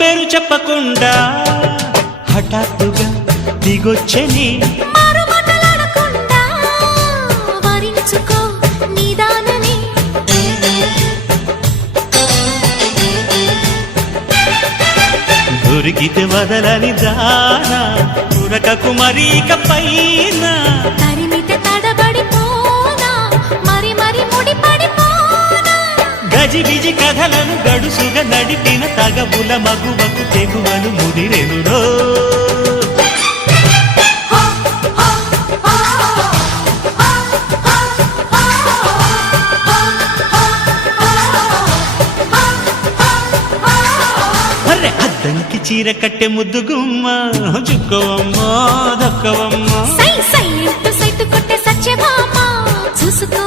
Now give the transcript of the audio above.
పేరు చెప్పకుండా హఠాత్తుగా దిగొచ్చని దొరికితే వదలని దానా ఉరకకు మరీక పైన తరిమితే తడబడిపోనా మరి మరి ముడిపడిపోనా గజిబిజి కథలను గడుసుగా నడిపిన తగబుల మగువకు తెగువను ముదిరెనురో అద్దంకి చీర కట్టె ముద్దుగుమ్మ చుక్కవమ్మ దక్కవమ్మ సై సై సైతు కొట్టే సత్యభామ చూసుకో